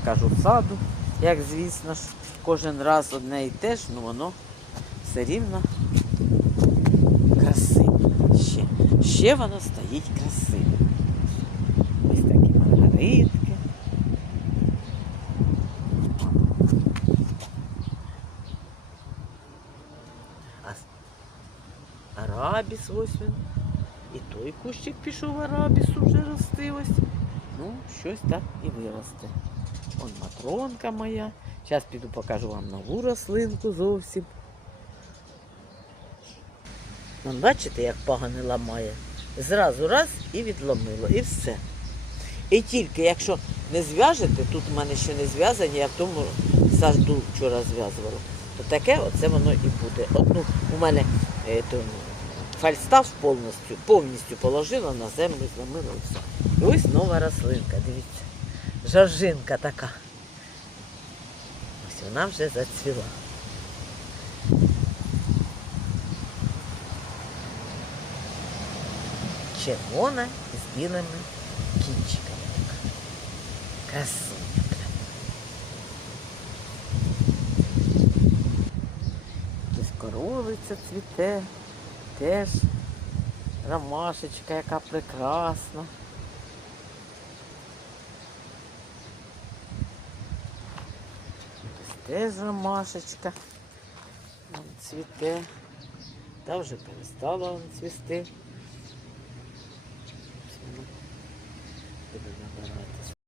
покажу саду, як звісно ж, кожен раз одне і те ж, ну воно все рівно красиве. Ще, ще воно стоїть красиве. Ось такі маргаритки. Арабіс ось він. І той кущик пішов арабісу вже рости ось. Ну, щось так і виросте. Вон матронка моя. Зараз піду покажу вам нову рослинку зовсім. Вон, бачите, як пагани ламає. Зразу раз і відломило, і все. І тільки якщо не зв'яжете, тут у мене ще не зв'язані, я в тому сажду вчора зв'язувала, то таке оце воно і буде. Одну у мене е, то, фальстав повністю, повністю положила на землю, зломила і все. І ось нова рослинка, дивіться. Жоржинка така. Ось вона вже зацвіла. Червона з білими кінчиками. Красуня прям. Ось коровиця цвіте, теж ромашечка, яка прекрасна. Ось теж ромашечка. Вон цвіте. Та вже перестала цвісти.